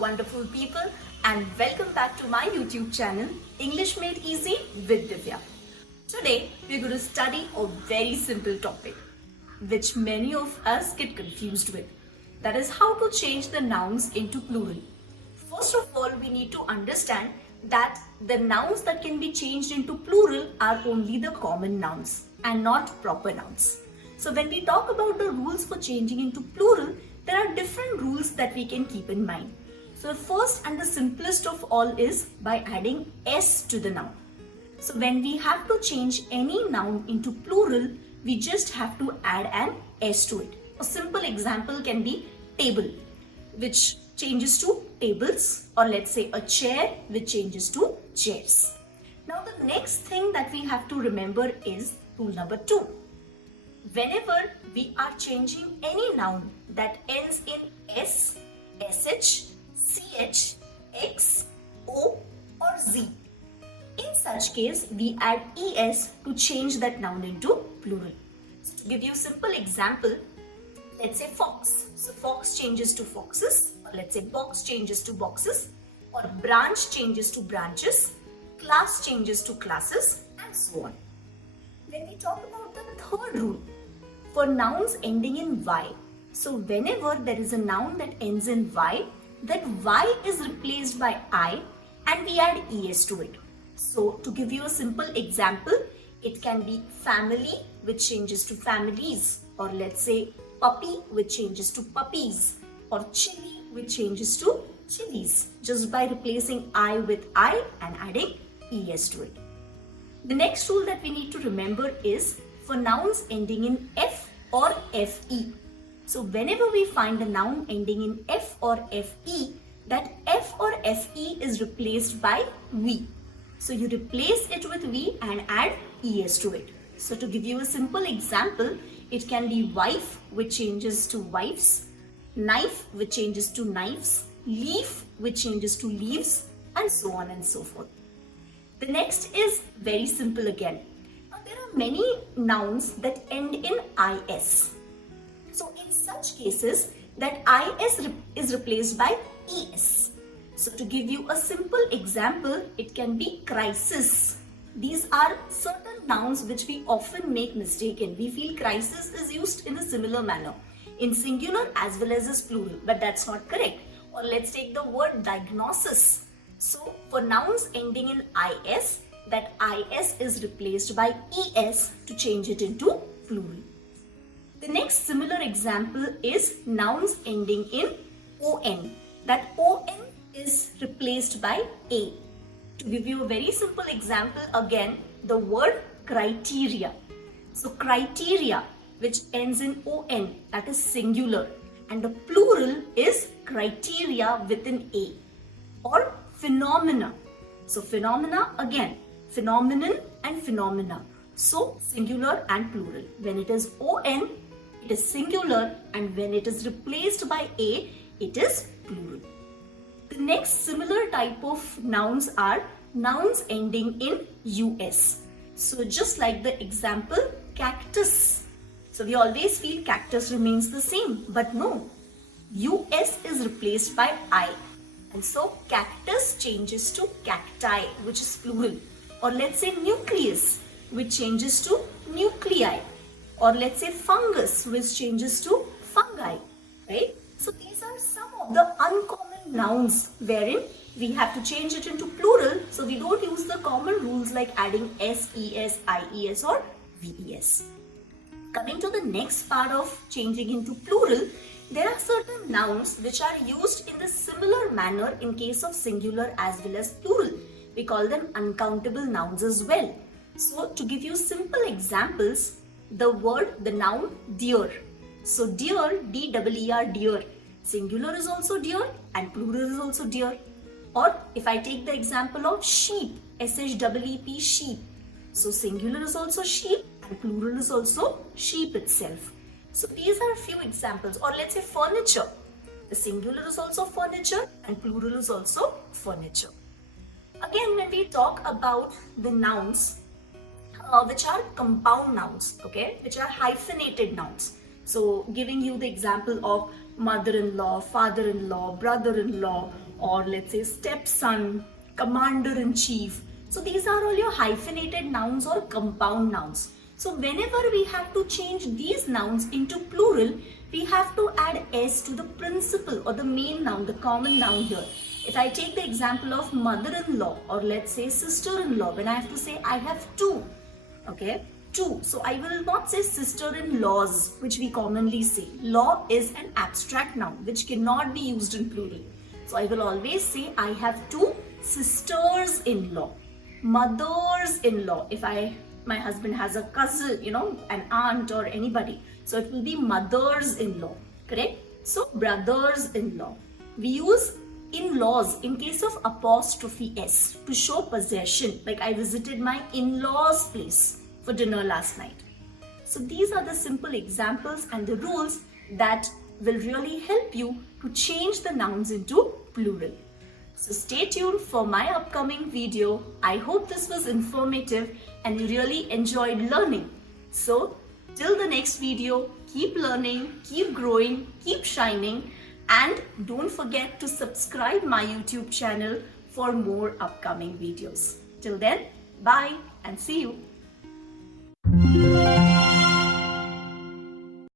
wonderful people, and welcome back to my YouTube channel, English Made Easy with Divya. Today, we're going to study a very simple topic, which many of us get confused with. That is how to change the nouns into plural. First of all, we need to understand that the nouns that can be changed into plural are only the common nouns and not proper nouns. So when we talk about the rules for changing into plural, there are different rules that we can keep in mind. So the first and the simplest of all is by adding s to the noun. So when we have to change any noun into plural, we just have to add an s to it. A simple example can be table, which changes to tables, or let's say a chair, which changes to chairs. Now the next thing that we have to remember is rule number 2. Whenever we are changing any noun that ends in s, sh, ch, x, o or z, in such case we add es to change that noun into plural. So to give you a simple example, let's say fox. So fox changes to foxes, or let's say box changes to boxes, or branch changes to branches, class changes to classes, and so on. When we talk about the third rule, for nouns ending in y, so whenever there is a noun that ends in y, that y is replaced by I and we add es to it. So to give you a simple example, it can be family, which changes to families, or let's say puppy, which changes to puppies, or chili, which changes to chilies, just by replacing I with I and adding es to it. The next rule that we need to remember is for nouns ending in f or fe. So whenever we find a noun ending in f or fe, that f or fe is replaced by v. So you replace it with v and add es to it. So to give you a simple example, it can be wife, which changes to wives, knife, which changes to knives, leaf, which changes to leaves, and so on and so forth. The next is very simple again. Now there are many nouns that end in is. So in such cases, that is is replaced by es. So to give you a simple example, it can be crisis. These are certain nouns which we often make mistake in. We feel crisis is used in a similar manner, in singular as well as plural, but that's not correct. Or let's take the word diagnosis. So for nouns ending in is, that is is replaced by es to change it into plural. The next similar example is nouns ending in on. That on is replaced by a. To give you a very simple example, again, the word criteria. So criteria, which ends in on, that is singular, and the plural is criteria with an a. Or phenomena. So phenomena, again, phenomenon and phenomena. So singular and plural. When it is on, it is singular, and when it is replaced by a, it is plural. The next similar type of nouns are nouns ending in us. So just like the example cactus. So we always feel cactus remains the same, but no. us is replaced by I. And so cactus changes to cacti, which is plural. Or let's say nucleus, which changes to nuclei. Or let's say fungus, which changes to fungi. Right? So these are some of the uncommon nouns wherein we have to change it into plural. So we don't use the common rules like adding s, es, ies or ves. Coming to the next part of changing into plural, there are certain nouns which are used in the similar manner in case of singular as well as plural. We call them uncountable nouns as well. So to give you simple examples, the noun deer. So deer, D-E-E-R, deer. Singular is also deer and plural is also deer. Or if I take the example of sheep, S-H-E-E-P, sheep. So singular is also sheep and plural is also sheep itself. So these are a few examples. Or let's say furniture. The singular is also furniture and plural is also furniture. Again, when we talk about the nouns, which are compound nouns, okay, which are hyphenated nouns. So giving you the example of mother-in-law, father-in-law, brother-in-law, or let's say stepson, commander-in-chief. So these are all your hyphenated nouns or compound nouns. So whenever we have to change these nouns into plural, we have to add s to the principal or the main noun, the common noun here. If I take the example of mother-in-law or let's say sister-in-law, when I have to say I have two, okay, two. So I will not say sister-in-laws, which we commonly say. Law is an abstract noun which cannot be used in plural. So I will always say I have two sisters-in-law, mothers-in-law. If my husband has a cousin, an aunt or anybody, so it will be mothers-in-law, correct? So brothers-in-law. We use in-laws in case of apostrophe s to show possession, like I visited my in-laws place for dinner last night. So these are the simple examples and the rules that will really help you to change the nouns into plural. So stay tuned for my upcoming video. I hope this was informative and you really enjoyed learning. So till the next video, keep learning, keep growing, keep shining, and don't forget to subscribe my YouTube channel for more upcoming videos. Till then, bye and see you.